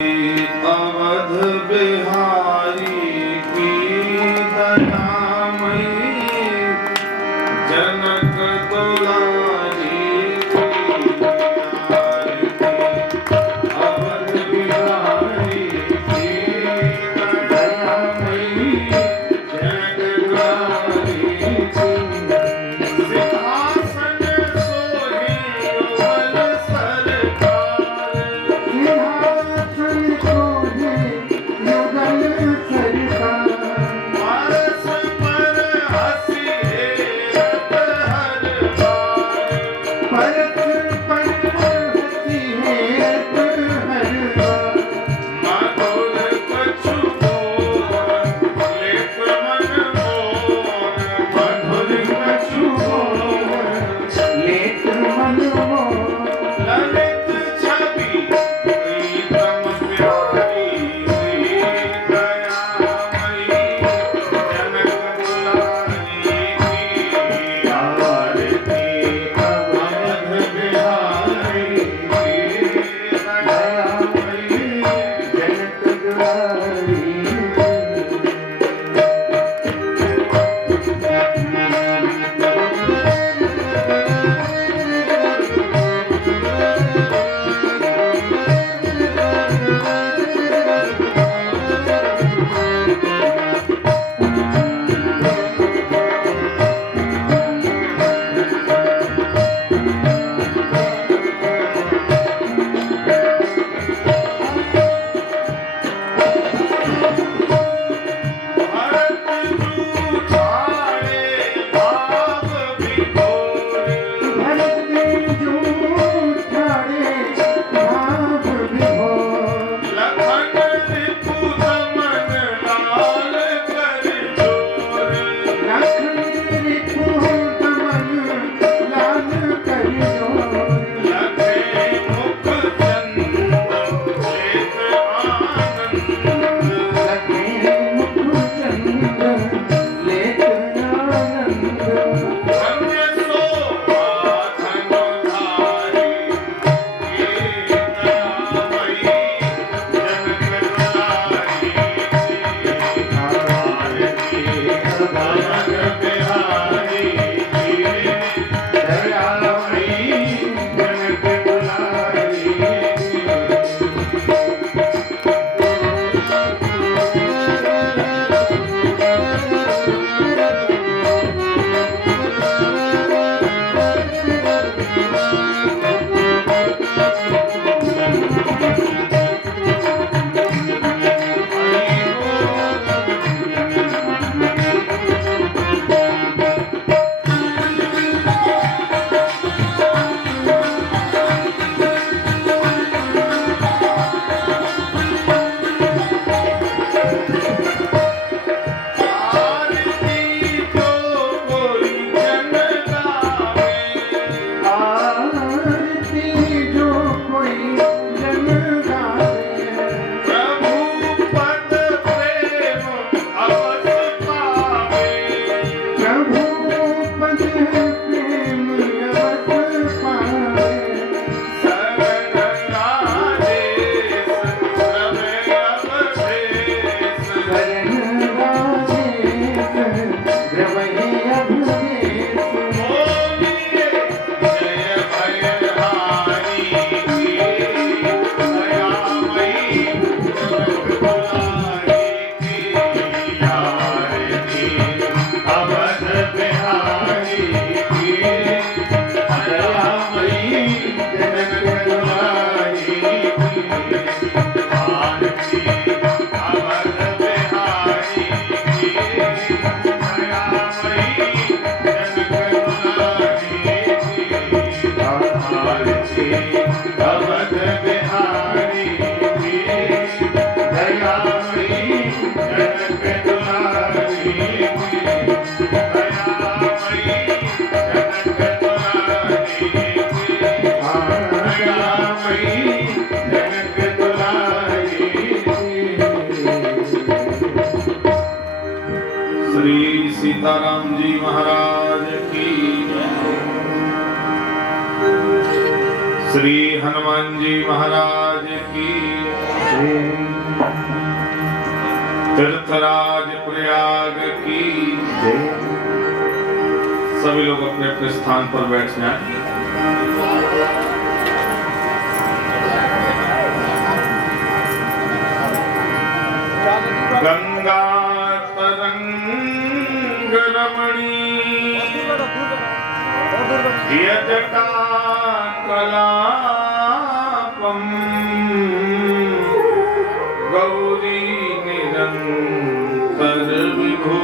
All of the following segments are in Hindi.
अवध बिहारी की दयामयी जनक दुलारी की आरती। अवध बिहारी की दयामयी जनक दुलारी की। सिंहासन सोहे युगल सरकार, परस पर हंसी हेरत हर बार। मधुर कछु बोल लेत मन मोर, मधुर कछु ललित छवि प्रीतम प्यारी दयामयी जनक दुलारी की आरती। अवध बिहारी की दयामयी भरत जूझाड़े भाव विभोर, लखन रिपु दमन लाल कर जोर। लखे मुख चंद लेत आनंद, धन्य शोभा धनुधारी की दयामयी जनक दुलारी की आरती। अवध बिहारी की दयामयी जनक दुलारी की। आरती जो कोई जन गावे, प्रभु पद प्रेम अवस पावे। शरण राजेश रमे अवधेश, बोलिए जय भयहारी की दयामयी जनक दुलारी की आरती। अवध बिहारी की दयामयी जनक दुलारी की आरती। अवध बिहारी की दयामयी जनक दुलारी की आरती। अवध बिहारी की दयामयी जनक दुलारी की दयामयी जनक दुलारी की दयामयी जनक दुलारी की। श्री सीताराम जी महाराज की जय। श्री हनुमान जी महाराज की तीर्थराज प्रयाग की जय। सभी लोग अपने अपने स्थान पर बैठ जाएं। गंगा तरंग रमणी यजटा कलापम गौरी निरंतर विभू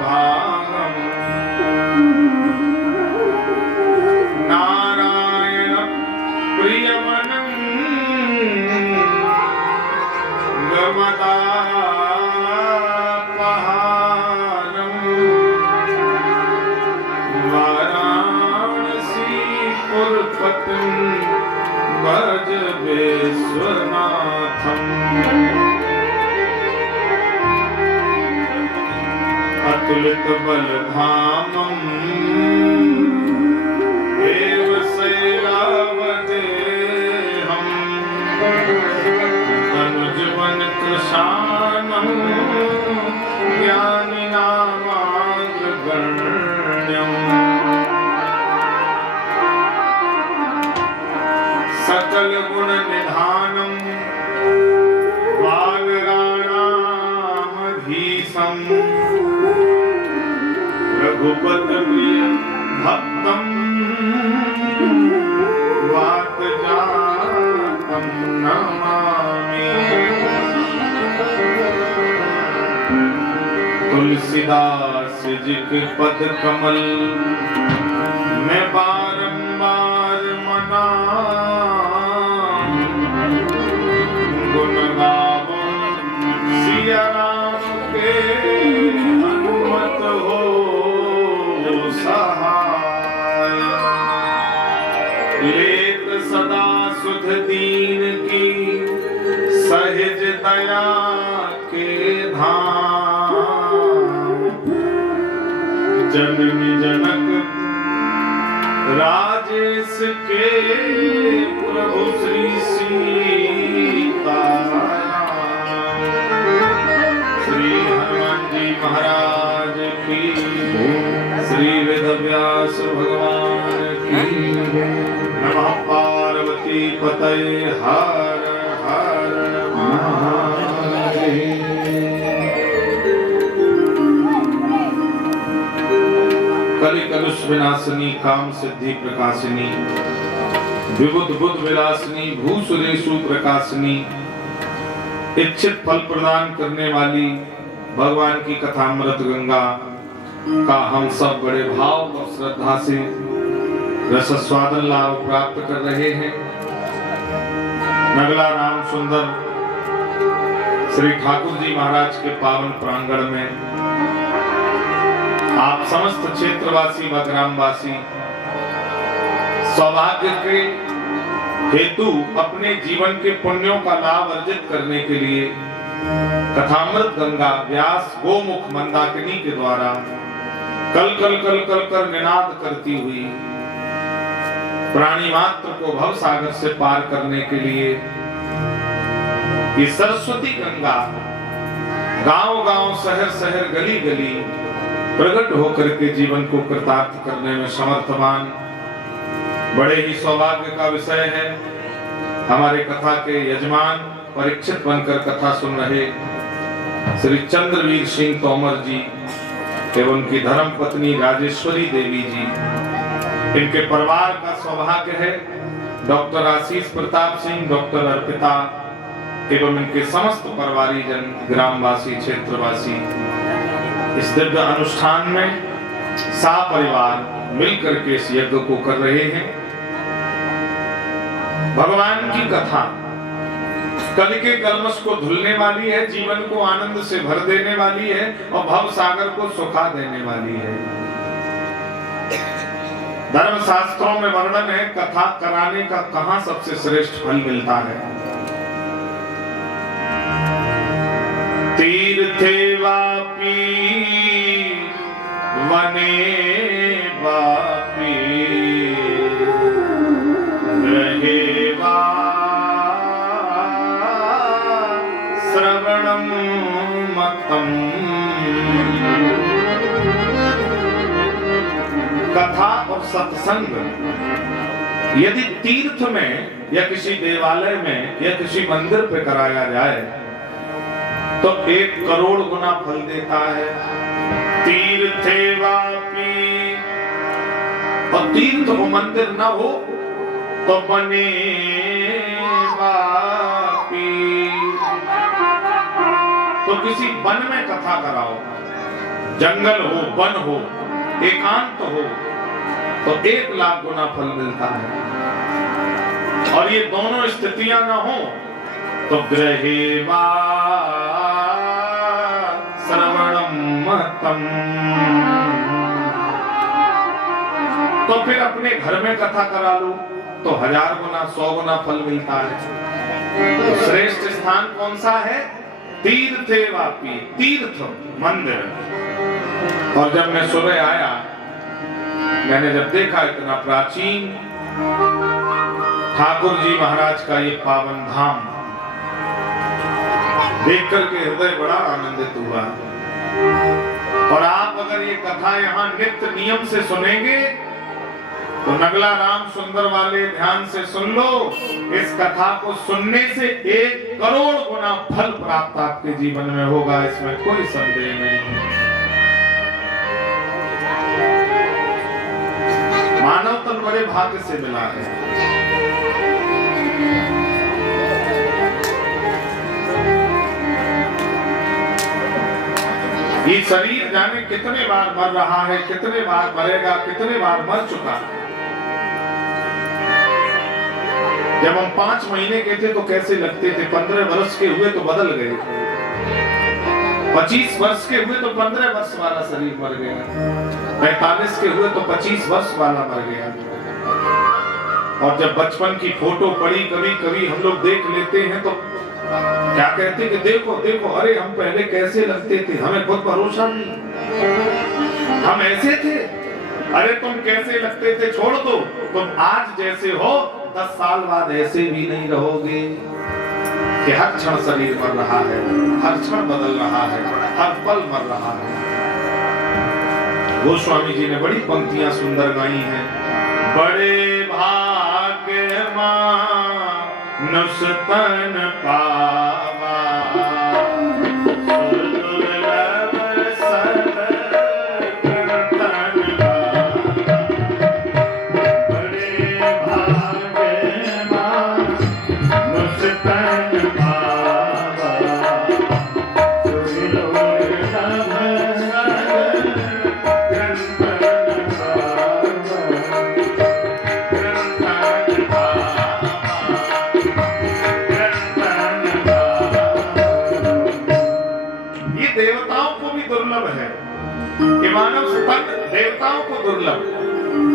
भागम नारायण प्रियमनं गमदापहारं वाराणसी पुरपतिं भज विश्वनाथम् अतुलित बलधामम् एव शैलावदेहम् अनुजवन कृशानम् ज्ञानिनामाग्रगण्यम् सकल गुण निधानम् वानराणामधीशम् रघुपत प्रिय भक्तम वातजातम नमामि। तुलसीदास जी के पद कमल मैं बारंबार मनाऊं, गुण गाऊं सिया राम के हनुमत हो सहाय। लेत सदा सुध दीन की सहज दया के धाम, जननी जनक राजेश के प्रभु श्री सीताराम। श्री हनुमान जी महाराज की, श्री वेदव्यास भगवान की। नमः पार्वती पतये हर हर महादेव। कलि कलुष विनाशिनी काम सिद्धि प्रकाशिनी विबुध बुद्ध विलासिनी भूसुरेशु प्रकाशिनी इच्छित फल प्रदान करने वाली भगवान की कथामृत गंगा का हम सब बड़े भाव और श्रद्धा से रसस्वादन लाभ प्राप्त कर रहे हैं। नगला राम सुंदर श्री ठाकुर जी महाराज के पावन प्रांगण में आप समस्त क्षेत्रवासी व ग्रामवासी सौभाग्य के हेतु अपने जीवन के पुण्यों का लाभ अर्जित करने के लिए कथामृत गंगा व्यास गोमुख मंदाकिनी के द्वारा कल कल कल कल कर निनाद करती हुई प्राणी मात्र को भव सागर से पार करने के लिए ये सरस्वती गंगा गांव गांव शहर शहर गली गली प्रकट होकर के जीवन को कृतार्थ करने में समर्थमान बड़े ही सौभाग्य का विषय है। हमारे कथा के यजमान परीक्षित बनकर कथा सुन रहे श्री चंद्रवीर सिंह तोमर जी एवं उनकी धर्म पत्नी राजेश्वरी देवी जी, इनके परिवार का सौभाग्य है। डॉक्टर आशीष प्रताप सिंह, डॉक्टर अर्पिता एवं इनके समस्त परिवारीजन ग्रामवासी क्षेत्रवासी इस दिव्य अनुष्ठान में सपरिवार मिलकर के इस यज्ञ को कर रहे हैं। भगवान की कथा कल के कलमश को धुलने वाली है, जीवन को आनंद से भर देने वाली है और भव सागर को सुखा देने वाली है। धर्म शास्त्रों में वर्णन है कथा कराने का कहां सबसे श्रेष्ठ फल मिलता है। तीर्थे वापी वने वापी मत्तम। कथा और सत्संग यदि तीर्थ में या किसी देवालय में या किसी मंदिर पे कराया जाए तो 1 करोड़ गुना फल देता है। तीर्थे वापी, और तीर्थ वो मंदिर न हो तो बने वापी। तो किसी वन में कथा कराओ, जंगल हो, वन हो, एकांत हो, तो 1 लाख गुना फल मिलता है। और ये दोनों स्थितियां ना हो तो गृहे वा श्रवणम मतम, तो फिर अपने घर में कथा करा लो तो 1000 गुना 100 गुना फल मिलता है। तो श्रेष्ठ स्थान कौन सा है? तीर्थे वापी, तीर्थ मंदिर। और जब मैं सुबह आया, मैंने जब देखा इतना प्राचीन ठाकुर जी महाराज का ये पावन धाम, देख करके हृदय बड़ा आनंदित हुआ। और आप अगर ये कथा यहाँ नित्य नियम से सुनेंगे तो नगला राम सुंदर वाले ध्यान से सुन लो, इस कथा को सुनने से 1 करोड़ गुना फल प्राप्त आपके जीवन में होगा, इसमें कोई संदेह नहीं है। मानव तन बड़े भाग्य से मिला है। ये शरीर जाने कितने बार मर रहा है, कितने बार मरेगा, कितने बार मर चुका है। जब हम 5 महीने के थे तो कैसे लगते थे, 15 वर्ष के हुए तो बदल गए, 25 वर्ष के हुए तो 15 वर्ष वाला शरीर मर गया, 45 के हुए तो 25 वर्ष वाला मर गया। और जब बचपन की फोटो पड़ी कभी कभी हम लोग देख लेते हैं तो क्या कहते कि देखो देखो, अरे हम पहले कैसे लगते थे, हमें खुद भरोसा नहीं, हम ऐसे थे, अरे तुम कैसे लगते थे, छोड़ दो, तुम आज जैसे हो 10 साल बाद ऐसे भी नहीं रहोगे। कि हर क्षण शरीर मर रहा है, हर क्षण बदल रहा है, हर पल मर रहा है। गोस्वामी जी ने बड़ी पंक्तियां सुंदर गाई हैं। बड़े भाग्यवान तन पावा, दुर्लभ सदगुण तन पावा। बड़े भाग्यवान तन पावा, दुर्लभ मानव तन देवताओं को दुर्लभ।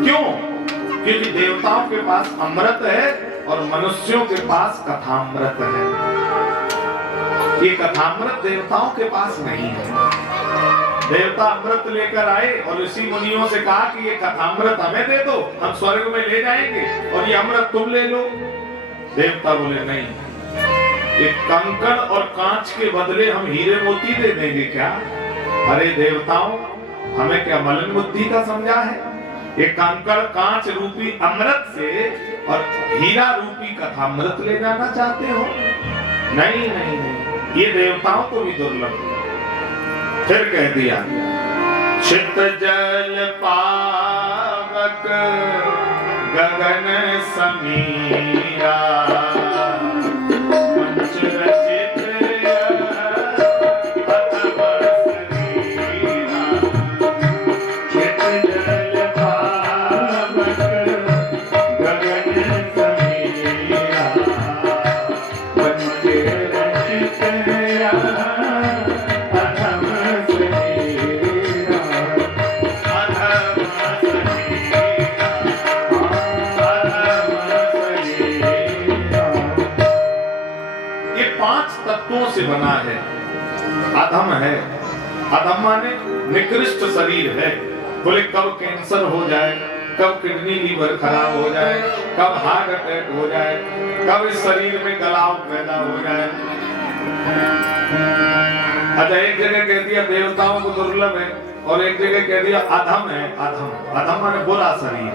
क्यों? क्योंकि देवताओं के पास अमृत है और मनुष्यों के पास कथामृत है। ये कथामृत देवताओं के पास नहीं है। देवता अमृत लेकर आए और ऋषि मुनियों से कहा कि ये कथामृत हमें दे दो, हम स्वर्ग में ले जाएंगे, और ये अमृत तुम ले लो। देवता बोले नहीं, एक कंकड़ और कांच के बदले हम हीरे मोती दे देंगे क्या? अरे देवताओं, हमें क्या मलिन बुद्धि का समझा है? ये कंकड़ कांच रूपी अमृत से और हीरा रूपी कथामृत ले जाना चाहते हो? नहीं नहीं नहीं, ये देवताओं को भी दुर्लभ। फिर कह दिया, चित जल पावक गगन समीरा, से बना है। अधम है, अधम माने निकृष्ट शरीर है। बोले कब कैंसर हो जाए, कब किडनी लीवर खराब हो जाए, कब हार्ट अटैक हो जाए, कब इस शरीर में गलाव पैदा हो जाए। अच्छा, एक जगह कह दिया देवताओं को दुर्लभ है और एक जगह कह दिया अधम है। अधम अधम माने बुरा शरीर।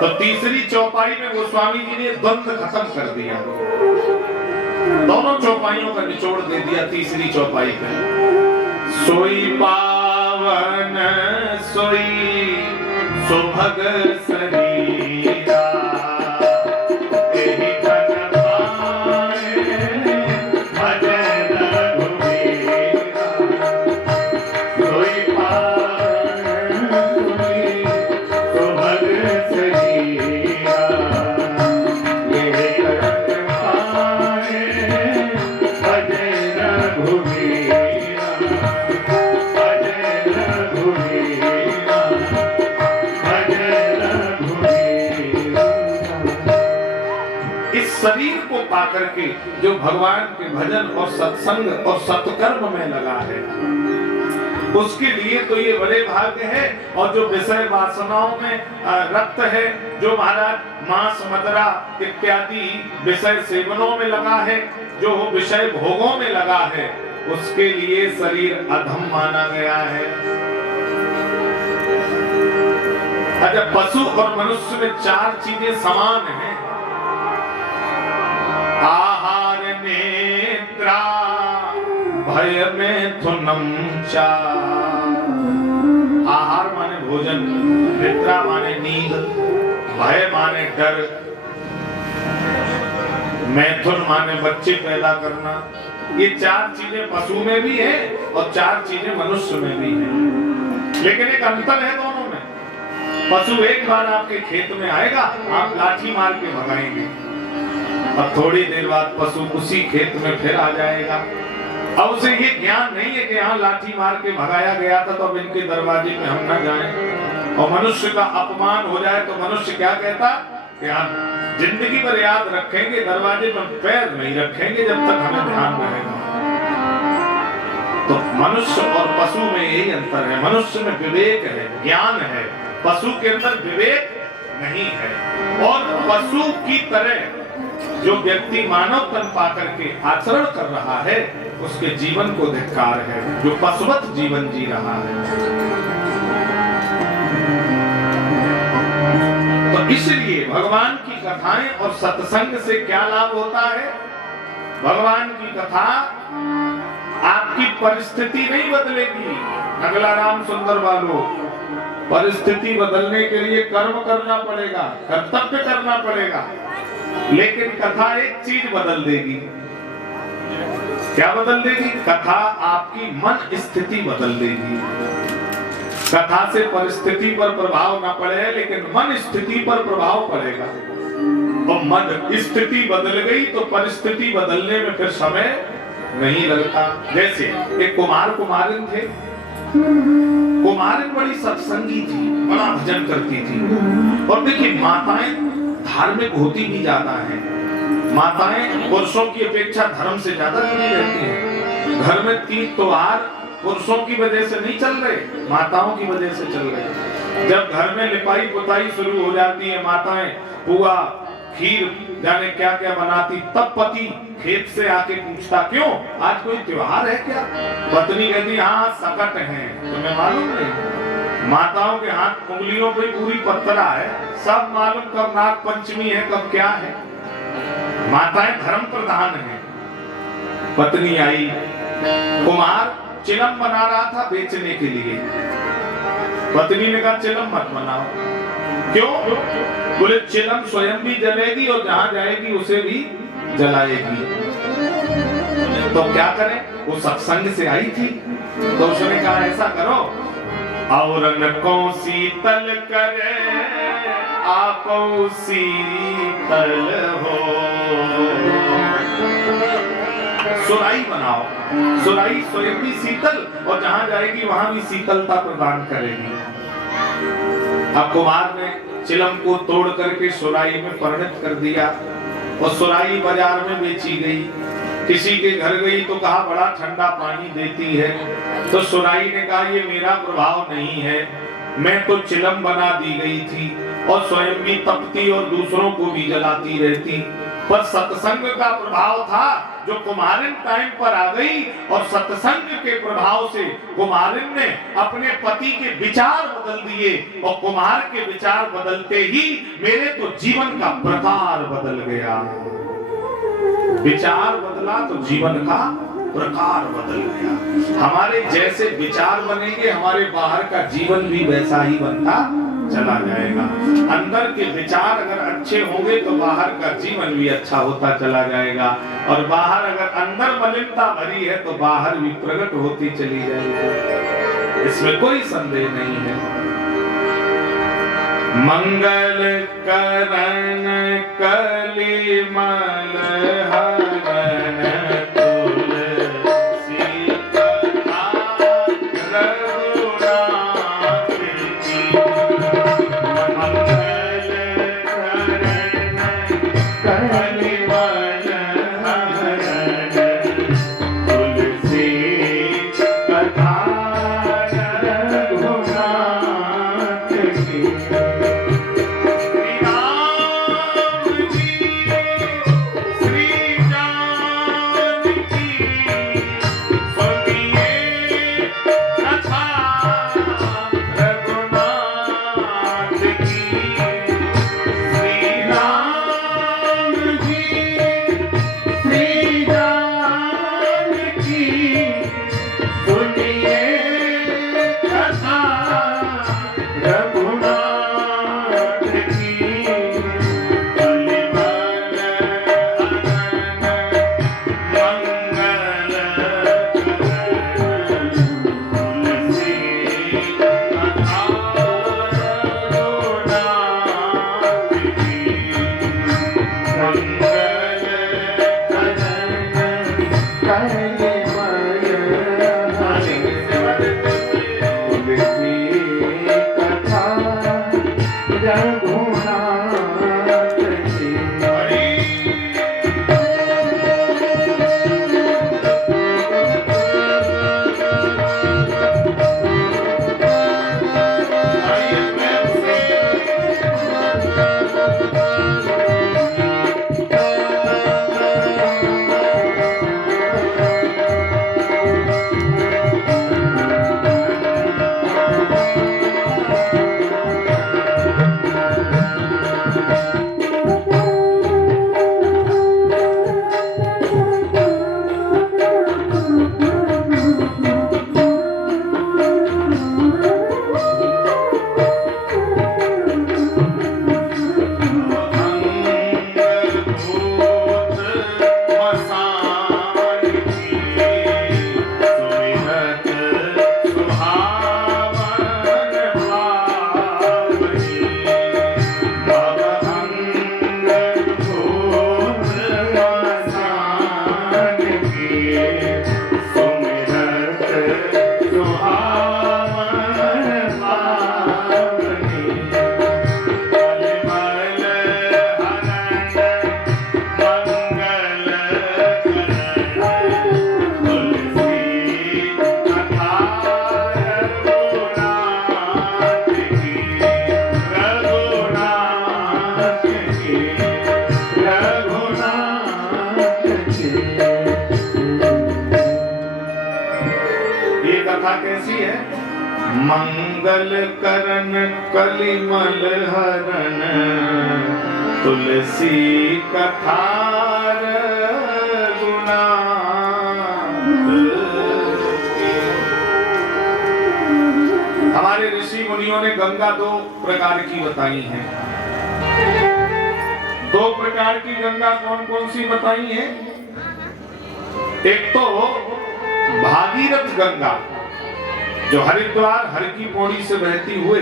तो तीसरी चौपाई में गोस्वामी जी ने द्वंद्व खत्म कर दिया, दोनों चौपाइयों का निचोड़ दे दिया तीसरी चौपाई पे। सोई पावन सोई सुभग शरीरा, एहि तन पाए भजन रघुवीरा। सोई पावन सोई सुभग शरीरा, एहि तन पाए भजन रघुवीरा। शरीर को पाकर के जो भगवान के भजन और सत्संग और सत्कर्म में लगा है, उसके लिए तो ये बड़े भाग्य है। और जो विषय वासनाओं में रक्त है, जो महाराज मांस मदिरा इत्यादि विषय सेवनों में लगा है, जो विषय भोगों में लगा है, उसके लिए शरीर अधम माना गया है। अच्छा, पशु और मनुष्य में चार चीजें समान हैं। आहार नेत्रा भय मिथुनम चा। आहार माने भोजन, निद्रा माने नींद, भय माने डर, मैथुन माने बच्चे पैदा करना। ये चार चीजें पशु में भी है और चार चीजें मनुष्य में भी है, लेकिन एक अंतर है दोनों में। पशु एक बार आपके खेत में आएगा, आप लाठी मार के भगाएंगे, अब थोड़ी देर बाद पशु उसी खेत में फिर आ जाएगा। अब उसे ये ज्ञान नहीं है कि यहाँ लाठी मार के भगाया गया था तो अब इनके दरवाजे पे हम न जाएं। और मनुष्य का अपमान हो जाए तो मनुष्य क्या कहता कि हम जिंदगी भर याद रखेंगे, दरवाजे पर पैर नहीं रखेंगे जब तक हमें ध्यान रहेगा। तो मनुष्य और पशु में यही अंतर है। मनुष्य में विवेक है, ज्ञान है, पशु के अंदर विवेक नहीं है। और पशु की तरह जो व्यक्ति मानव तन पाकर के आचरण कर रहा है, उसके जीवन को धिक्कार है, जो पशुवत जीवन जी रहा है। तो इसलिए भगवान की कथाएं और सत्संग से क्या लाभ होता है? भगवान की कथा आपकी परिस्थिति नहीं बदलेगी। अगला राम सुंदर वालों, परिस्थिति बदलने के लिए कर्म करना पड़ेगा, कर्तव्य करना पड़ेगा, लेकिन कथा एक चीज बदल देगी। क्या बदल देगी? कथा आपकी मन स्थिति बदल देगी। कथा से परिस्थिति पर प्रभाव ना पड़े, लेकिन मन स्थिति पर प्रभाव पड़ेगा। और मन स्थिति बदल गई तो परिस्थिति बदलने में फिर समय नहीं लगता। जैसे एक कुमार कुमारिन थे, कुमारिन बड़ी सत्संगी थी, बड़ा भजन करती थी। और देखिए, माताएं धार्मिक होती भी ज्यादा है। माताएं पुरुषों की अपेक्षा धर्म से ज्यादा जुड़ी रहती हैं। घर में तीज त्योहार पुरुषों की वजह से नहीं चल रहे, माताओं की वजह से चल रहे। जब घर में लिपाई पुताई शुरू हो जाती है, माताएं पुआ खीर जाने क्या क्या बनाती, तब पति खेत से आके पूछता, क्यों आज कोई त्योहार है क्या? पत्नी कहती, हाँ सकट है। तुम्हें मालूम नहीं, माताओं के हाथ उंगलियों पे पूरी पत्तरा है, सब मालूम कब नाग पंचमी है, कब क्या है। माताएं धर्म प्रधान है। पत्नी आई, कुमार चिलम बना रहा था बेचने के लिए। पत्नी ने कहा, चिलम मत बनाओ। क्यों? बोले, चिलम स्वयं भी जलेगी और जहां जाएगी उसे भी जलाएगी। तो क्या करें? वो सत्संग से आई थी, तो उसने कहा, ऐसा करो, औरन को शीतल करे आपो शीतल हो। सुराई बनाओ, सुराई स्वयं भी शीतल और जहां जाएगी वहां भी शीतलता प्रदान करेगी। अब कुमार ने चिलम को तोड़ करके सुराई में परिणत कर दिया और सुराई बाजार में बेची गई। किसी के घर गई तो कहा, बड़ा ठंडा पानी देती है। तो सुराई ने कहा, ये मेरा प्रभाव नहीं है, मैं तो चिलम बना दी गई थी और स्वयं भी तपती और दूसरों को भी जलाती रहती। पर सत्संग का प्रभाव था जो कुमारिन टाइम पर आ गई और सत्संग के प्रभाव से कुमारिन ने अपने पति के विचार बदल दिए और कुमार के विचार बदलते ही मेरे तो जीवन का प्रकार बदल गया। विचार बदला तो जीवन का प्रकार बदल गया। हमारे जैसे विचार बनेंगे हमारे बाहर का जीवन भी वैसा ही बनता चला जाएगा। अंदर के विचार अगर अच्छे होंगे तो बाहर का जीवन भी अच्छा होता चला जाएगा और बाहर अगर अंदर मलिनता भरी है तो बाहर भी प्रकट होती चली जाएगी, इसमें कोई संदेह नहीं है। मंगल करण कलिमल हरण मंगल करण कलिमल हरण तुलसी कथार गुना। हमारे ऋषि मुनियों ने गंगा दो प्रकार की बताई है। दो प्रकार की गंगा कौन कौन सी बताई है? एक तो भागीरथ गंगा जो हरिद्वार हर की पौड़ी से बहती हुए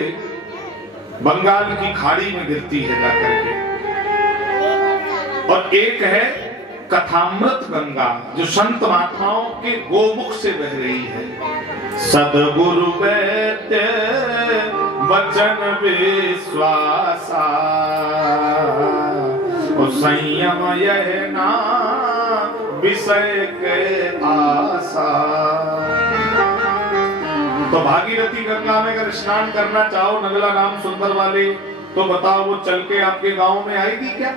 बंगाल की खाड़ी में गिरती है जाकर के, और एक है कथामृत गंगा जो संत महात्माओं के गोमुख से बह रही है। सद्गुरु वैद्य वचन विश्वासा और संयम यह ना विषय के आशा। तो भागीरथी गंगा में अगर स्नान करना चाहो नगला राम सुंदर वाले, तो बताओ वो चल के आपके गांव में आएगी क्या?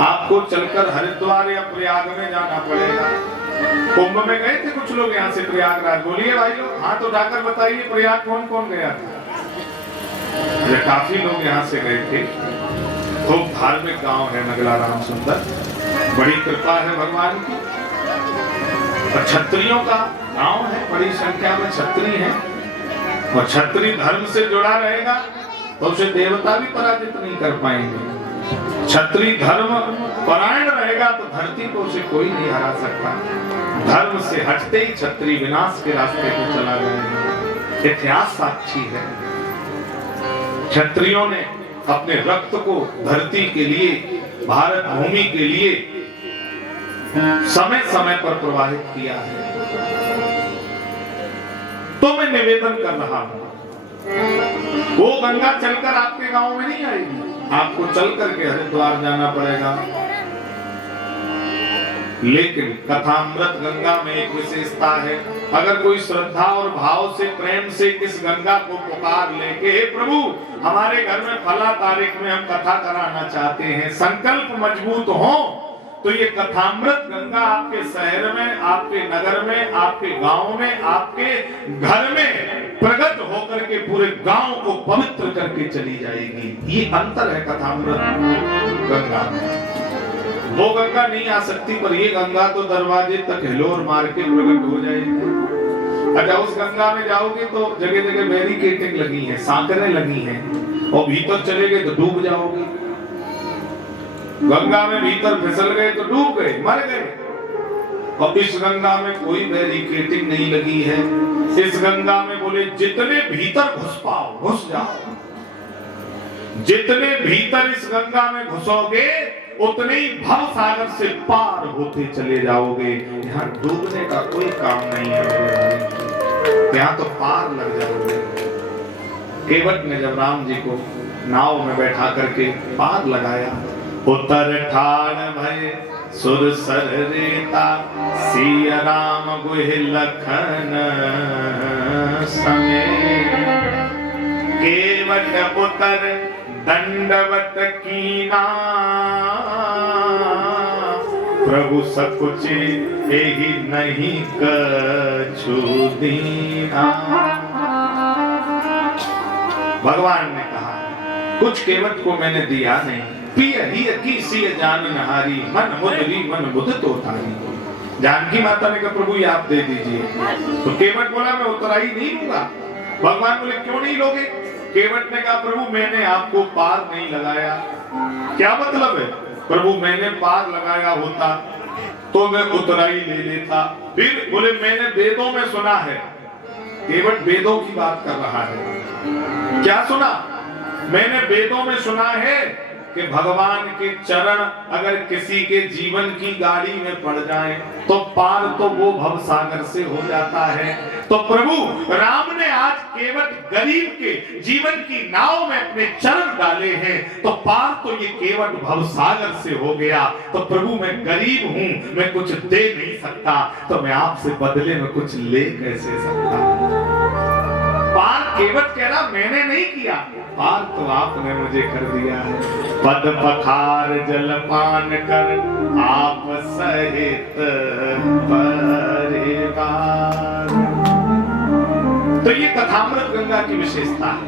आपको चलकर हरिद्वार या प्रयाग में जाना पड़ेगा। कुंभ में गए थे कुछ लोग यहाँ से प्रयागराज, बोलिए भाई लोग, हाथ उठाकर बताइए प्रयाग कौन कौन गया था? ये काफी लोग यहाँ से गए थे। खूब धार्मिक गांव है नगला राम सुंदर, बड़ी कृपा है भगवान की। और क्षत्रियों का गांव है, बड़ी संख्या में क्षत्रिय हैं, और क्षत्रिय धर्म से जुड़ा रहेगा तो उसे देवता भी पराजित नहीं कर पाएंगे। क्षत्रिय धर्म परायण रहेगा तो धरती को उसे कोई नहीं हरा सकता। धर्म से हटते ही क्षत्रिय विनाश के रास्ते को चला गया। इतिहास साक्षी है, क्षत्रियों ने अपने रक्त को धरती के लिए, भारत भूमि के लिए समय समय पर प्रवाहित किया है। तो मैं निवेदन कर रहा हूं, वो गंगा चलकर आपके गांव में नहीं आएगी, आपको चल करके हरिद्वार जाना पड़ेगा। लेकिन कथामृत गंगा में एक विशेषता है, अगर कोई श्रद्धा और भाव से, प्रेम से इस गंगा को पुकार लेके, हे प्रभु हमारे घर में फला तारीख में हम कथा कराना चाहते हैं, संकल्प मजबूत हो, तो ये कथामृत गंगा आपके शहर में, आपके नगर में, आपके गांव में, आपके घर में प्रकट होकर के पूरे गांव को पवित्र करके चली जाएगी। ये अंतर है कथामृत गंगा में। वो गंगा नहीं आ सकती, पर ये गंगा तो दरवाजे तक हिलोर मार के प्रकट हो जाएगी। अच्छा, उस गंगा में जाओगे तो जगह जगह बैरिकेडिंग लगी है, सांकरें लगी हैं, और भीतर चले गए तो डूब जाओगे। गंगा में भीतर फिसल गए तो डूब गए, मर गए। और इस गंगा में कोई बैरिकेडिंग नहीं लगी है। इस गंगा में बोले जितने भीतर घुस पाओ घुस जाओ, जितने भीतर इस गंगा में घुसोगे उतने ही भव सागर से पार होते चले जाओगे। यहाँ डूबने का कोई काम नहीं है मेरे भाई, यहाँ तो पार लग जाओगे। केवट ने जब राम जी को नाव में बैठा करके पार लगाया, उतर ठाण भय सुर सर रेता, सिया राम गुहि लखन समेत, केवट उतर दंडवत कीना, प्रभु सकुच एहि नहीं कछु दीना। भगवान ने कहा कुछ केवट को मैंने दिया नहीं, पिय ही की सिय जान नहारी, मन मुदरी मन मुद तो थारी। जानकी माता ने कहा प्रभु ये आप दे दीजिए, तो केवट बोला मैं उतराई नहीं लूंगा। भगवान बोले क्यों नहीं लोगे? केवट ने कहा प्रभु मैंने आपको पार नहीं लगाया। क्या मतलब है? प्रभु मैंने पार लगाया होता तो मैं उतराई ले लेता। फिर बोले मैंने वेदों में सुना है, केवट वेदों की बात कर रहा है। क्या सुना? मैंने वेदों में सुना है कि भगवान के चरण अगर किसी के जीवन की गाड़ी में पड़ जाएं तो पार तो वो भव सागर से हो जाता है। तो प्रभु राम ने आज केवट गरीब के जीवन की नाव में अपने चरण डाले हैं, तो पार तो ये केवट भव सागर से हो गया। तो प्रभु मैं गरीब हूं, मैं कुछ दे नहीं सकता, तो मैं आपसे बदले में कुछ ले कैसे सकता? पार केवट कह रहा मैंने नहीं किया, पार तो आपने मुझे कर दिया है। पद पखार जलपान कर आप सहित परिवार। तो ये कथामृत गंगा की विशेषता है।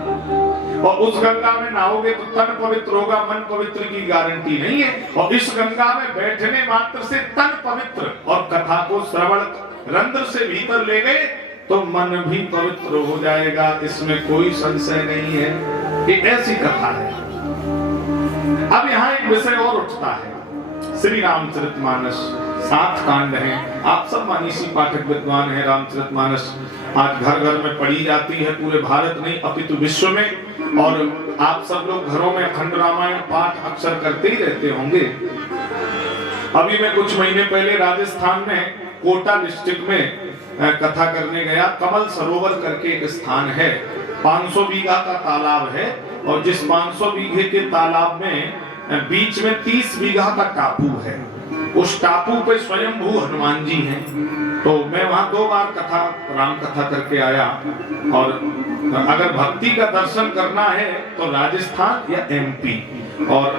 और उस गंगा में नहाओगे तो तन पवित्र होगा, मन पवित्र की गारंटी नहीं है। और इस गंगा में बैठने मात्र से तन पवित्र, और कथा को श्रवण रंध्र से भीतर ले गए तो मन भी पवित्र हो जाएगा, इसमें कोई संशय नहीं है। एक ऐसी कथा है। अब यहाँ एक विषय और उठता है। श्री रामचरितमानस 7 कांड हैं। आप सब मानसी पाठक विद्वान हैं। रामचरितमानस आज घर घर में पढ़ी जाती है, पूरे भारत नहीं अपितु विश्व में। और आप सब लोग घरों में अखंड रामायण पाठ अक्सर करते ही रहते होंगे। अभी मैं कुछ महीने पहले राजस्थान में कोटा डिस्ट्रिक्ट में कथा करने गया। कमल सरोवर करके एक स्थान है, 500 बीघा का तालाब है, और जिस 500 बीघे के तालाब में बीच में 30 बीघा का टापू है। उस टापू पे स्वयंभू हनुमान जी हैं। तो मैं वहां 2 बार कथा राम कथा करके आया। और अगर भक्ति का दर्शन करना है तो राजस्थान या MP और